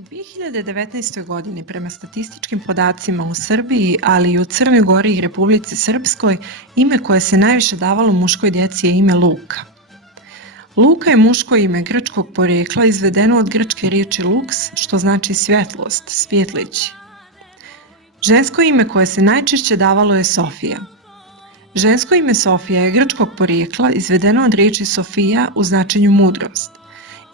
U 2019. godini prema statističkim podacima u Srbiji, ali i u Crnoj Gori i Republici Srpskoj, ime koje se najviše davalo muškoj djeci je ime Luka. Luka je muško ime grčkog porijekla izvedeno od grčke riječi lux, što znači svjetlost, svjetlići. Žensko ime koje se najčešće davalo je Sofija. Žensko ime Sofija je grčkog porijekla izvedeno od riječi Sofija u značenju mudrost.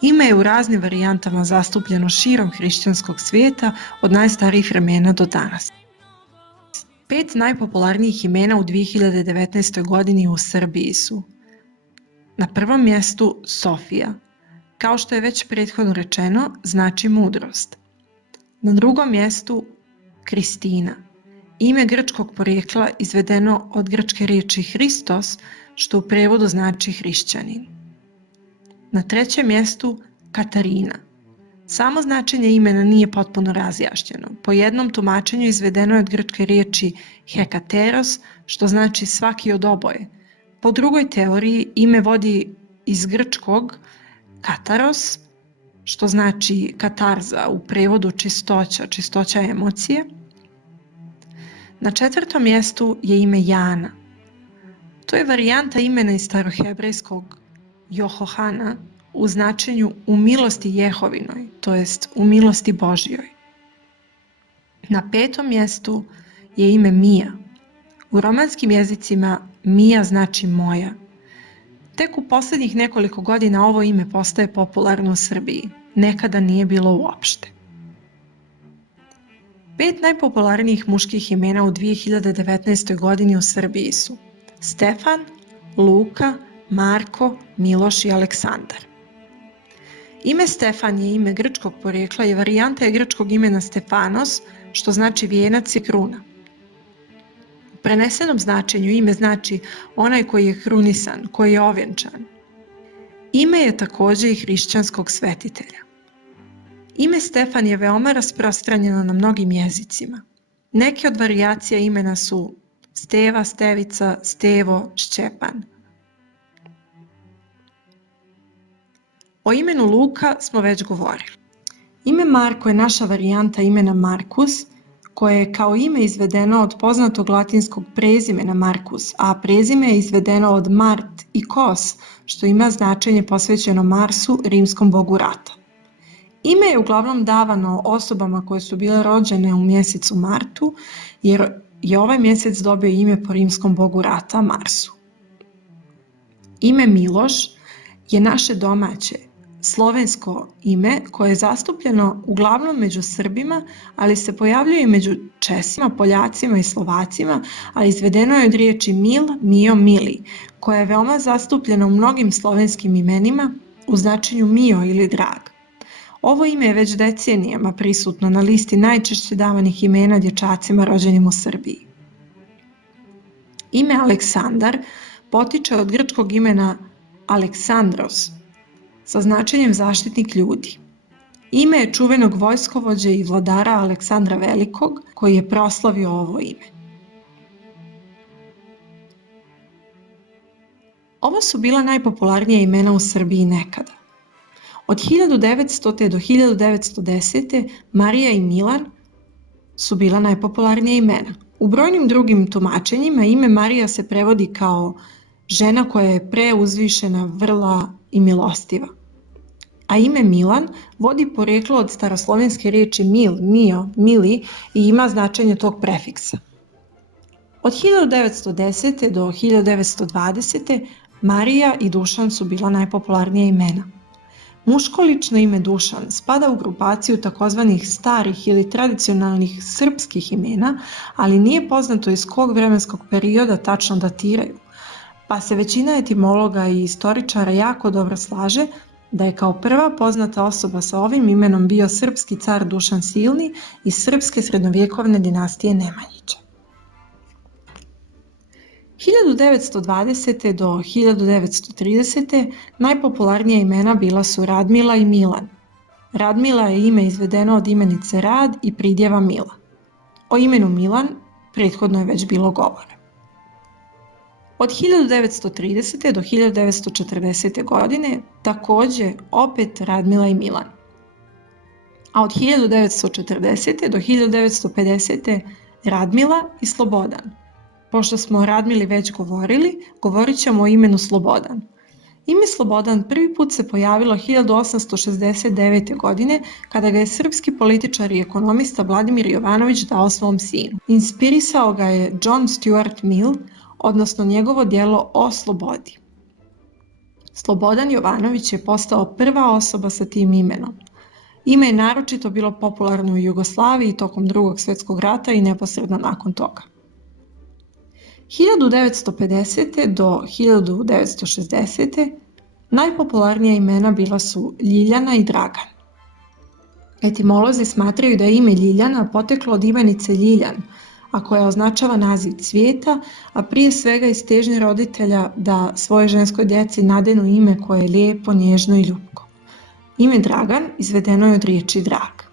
Ime je u raznim varijantama zastupljeno širom hrišćanskog svijeta od najstarijih vremena do danas. 5 najpopularnijih imena u 2019. godini u Srbiji su: na prvom mjestu Sofija, kao što je već prethodno rečeno, znači mudrost. Na drugom mjestu Kristina, ime grčkog porijekla izvedeno od grčke riječi Hristos, što u prijevodu znači hrišćanin. Na trećem mjestu Katarina. Samo značenje imena nije potpuno razjašnjeno. Po jednom tumačenju izvedeno je od grčke riječi hekateros, što znači svaki od oboje. Po drugoj teoriji ime vodi iz grčkog kataros, što znači katarza, u prijevodu čistoća, čistoća emocije. Na četvrtom mjestu je ime Jana. To je varijanta imena iz starohebrejskog Johohana u značenju u milosti Jehovinoj, to jest u milosti Božjoj. Na petom mjestu je ime Mija. U romanskim jezicima Mija znači moja. Tek u posljednjih nekoliko godina ovo ime postaje popularno u Srbiji. Nekada nije bilo uopšte. 5 najpopularnijih muških imena u 2019. godini u Srbiji su Stefan, Luka, Marko, Miloš i Aleksandar. Ime Stefan je ime grčkog porijekla i varijanta je grčkog imena Stefanos, što znači vijenac i kruna. U prenesenom značenju ime znači onaj koji je krunisan, koji je ovjenčan. Ime je također i hrišćanskog svetitelja. Ime Stefan je veoma rasprostranjeno na mnogim jezicima. Neke od varijacija imena su Steva, Stevica, Stevo, Šćepan. O imenu Luka smo već govorili. Ime Marko je naša varijanta imena Markus, koje je kao ime izvedeno od poznatog latinskog prezimena Markus, a prezime je izvedeno od Mart i Kos, što ima značenje posvećeno Marsu, rimskom bogu rata. Ime je uglavnom davano osobama koje su bile rođene u mjesecu Martu, jer je ovaj mjesec dobio ime po rimskom bogu rata Marsu. Ime Miloš je naše domaće, slovensko ime koje je zastupljeno uglavnom među Srbima, ali se pojavljuje i među Česima, Poljacima i Slovacima, a izvedeno je od riječi mil, mio, mili, koja je veoma zastupljena u mnogim slovenskim imenima u značenju mio ili drag. Ovo ime je već decenijama prisutno na listi najčešće davanih imena dječacima rođenim u Srbiji. Ime Aleksandar potiče od grčkog imena Aleksandros, sa značenjem zaštitnik ljudi. Ime je čuvenog vojskovođe i vladara Aleksandra Velikog, koji je proslavio ovo ime. Ovo su bila najpopularnija imena u Srbiji nekada. Od 1900. do 1910. Marija i Milan su bila najpopularnija imena. U brojnim drugim tumačenjima ime Marija se prevodi kao žena koja je preuzvišena, vrla i milostiva. A ime Milan vodi porijeklo od staroslovenske riječi mil, mio, mili i ima značenje tog prefiksa. Od 1910. do 1920. Marija i Dušan su bila najpopularnija imena. Muško lično ime Dušan spada u grupaciju takozvanih starih ili tradicionalnih srpskih imena, ali nije poznato iz kog vremenskog perioda tačno datiraju, pa se većina etimologa i istoričara jako dobro slaže da je kao prva poznata osoba sa ovim imenom bio srpski car Dušan Silni iz srpske srednjovjekovne dinastije Nemanjića. 1920. do 1930. najpopularnija imena bila su Radmila i Milan. Radmila je ime izvedeno od imenice Rad i pridjeva Mila. O imenu Milan prethodno je već bilo govora. Od 1930. do 1940. godine također opet Radmila i Milan. a od 1940. do 1950. Radmila i Slobodan. Pošto smo o Radmili već govorili, govorit ćemo o imenu Slobodan. Ime Slobodan prvi put se pojavilo 1869. godine kada ga je srpski političar i ekonomista Vladimir Jovanović dao svom sinu. Inspirisao ga je John Stuart Mill, odnosno njegovo djelo O slobodi. Slobodan Jovanović je postao prva osoba sa tim imenom. Ime je naročito bilo popularno u Jugoslaviji tokom Drugog svjetskog rata i neposredno nakon toga. 1950. do 1960. najpopularnija imena bila su Ljiljana i Dragan. Etimolozi smatraju da je ime Ljiljana poteklo od imenice Ljiljan, a koja označava naziv cvijeta, a prije svega iz težnje roditelja da svoje ženskoj djeci nadenu ime koje je lijepo, nježno i ljubko. Ime Dragan izvedeno je od riječi drag.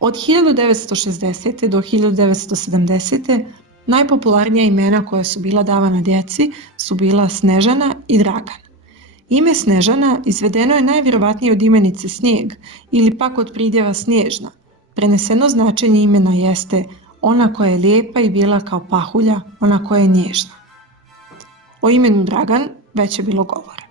Od 1960. do 1970. najpopularnija imena koja su bila davana djeci su bila Snežana i Dragan. Ime Snežana izvedeno je najvjerovatnije od imenice snijeg ili pak od pridjeva snježna. Preneseno značenje imena jeste ona koja je lijepa i bijela kao pahulja, ona koja je nježna. O imenu Dragan već je bilo govora.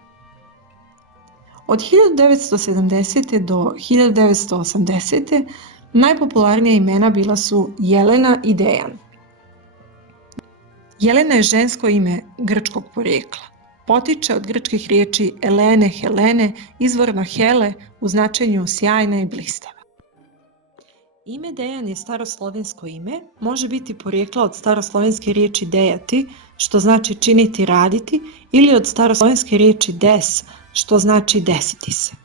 Od 1970. do 1980. najpopularnija imena bila su Jelena i Dejan. Jelena je žensko ime grčkog porijekla. Potiče od grčkih riječi Elene, Helene, izvorno Hele u značenju sjajna i blistava. Ime Dejan je staroslovensko ime, može biti porijekla od staroslovenske riječi dejati, što znači činiti, raditi, ili od staroslovenske riječi des, što znači desiti se.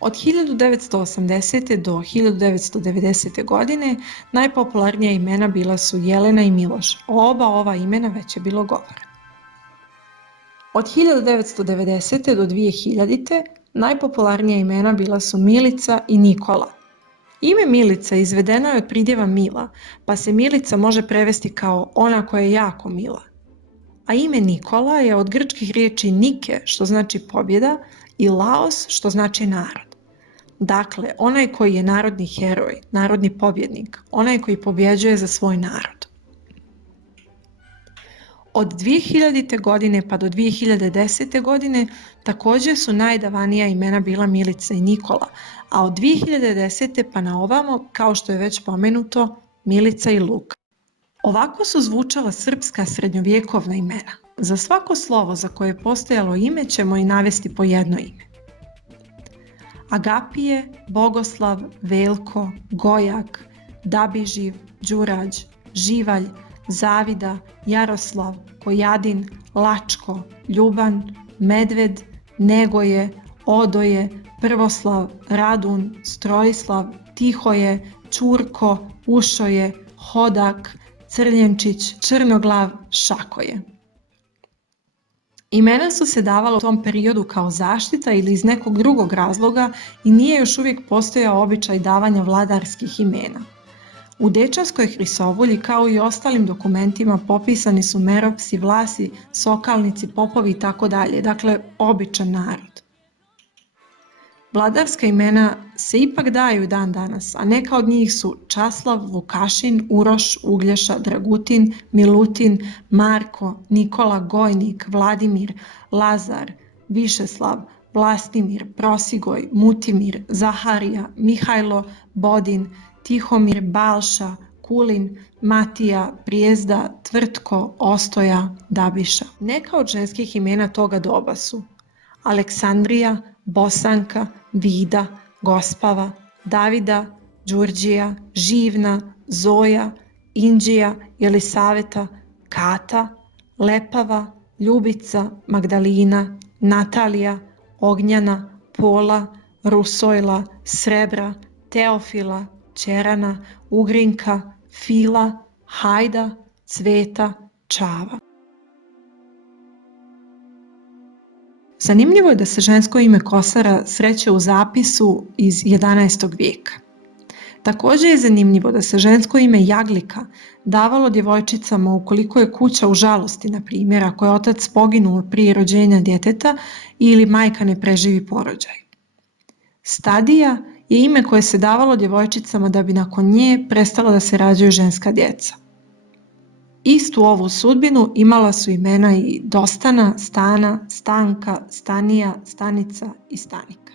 Od 1980. do 1990. godine najpopularnija imena bila su Jelena i Miloš. O oba ova imena već je bilo govora. Od 1990. do 2000. najpopularnija imena bila su Milica i Nikola. Ime Milica izvedeno je od pridjeva Mila, pa se Milica može prevesti kao ona koja je jako mila. A ime Nikola je od grčkih riječi Nike, što znači pobjeda, i Laos, što znači narod. Dakle, onaj koji je narodni heroj, narodni pobjednik, onaj koji pobjeđuje za svoj narod. Od 2000. godine pa do 2010. godine također su najdavanija imena bila Milica i Nikola, a od 2010. pa na ovamo, kao što je već pomenuto, Milica i Luka. Ovako su zvučala srpska srednjovjekovna imena. Za svako slovo za koje je postojalo ime ćemo i navesti po jedno ime. Agapije, Bogoslav, Veljko, Gojak, Dabiživ, Đurađ, Živalj, Zavida, Jaroslav, Kojadin, Lačko, Ljuban, Medved, Negoje, Odoje, Prvoslav, Radun, Strojislav, Tihoje, Čurko, Ušoje, Hodak, Crljenčić, Črnoglav, Šakoje. Imena su se davala u tom periodu kao zaštita ili iz nekog drugog razloga i nije još uvijek postojao običaj davanja vladarskih imena. U Dečanskoj Hrisovulji kao i ostalim dokumentima popisani su Meropsi, Vlasi, Sokalnici, Popovi itd., dakle običan narod. Vladarska imena se ipak daju dan danas, a neka od njih su Časlav, Vukašin, Uroš, Uglješa, Dragutin, Milutin, Marko, Nikola, Gojnik, Vladimir, Lazar, Višeslav, Vlastimir, Prosigoj, Mutimir, Zaharija, Mihajlo, Bodin, Tihomir, Balša, Kulin, Matija, Prijezda, Tvrtko, Ostoja, Dabiša. Neka od ženskih imena toga doba su Aleksandrija, Bosanka, Vida, Gospava, Davida, Đurđija, Živna, Zoja, Indžija, Jelisaveta, Kata, Lepava, Ljubica, Magdalina, Natalija, Ognjana, Pola, Rusojla, Srebra, Teofila, Čerana, Ugrinka, Fila, Hajda, Cveta, Čava. Zanimljivo je da se žensko ime Kosara sreće u zapisu iz 11. vijeka. Također je zanimljivo da se žensko ime Jaglika davalo djevojčicama ukoliko je kuća u žalosti, na primjer ako je otac poginuo prije rođenja djeteta ili majka ne preživi porođaj. Stadija je ime koje se davalo djevojčicama da bi nakon nje prestalo da se rađaju ženska djeca. Istu ovu sudbinu imala su imena i Dostana, Stana, Stanka, Stanija, Stanica i Stanika.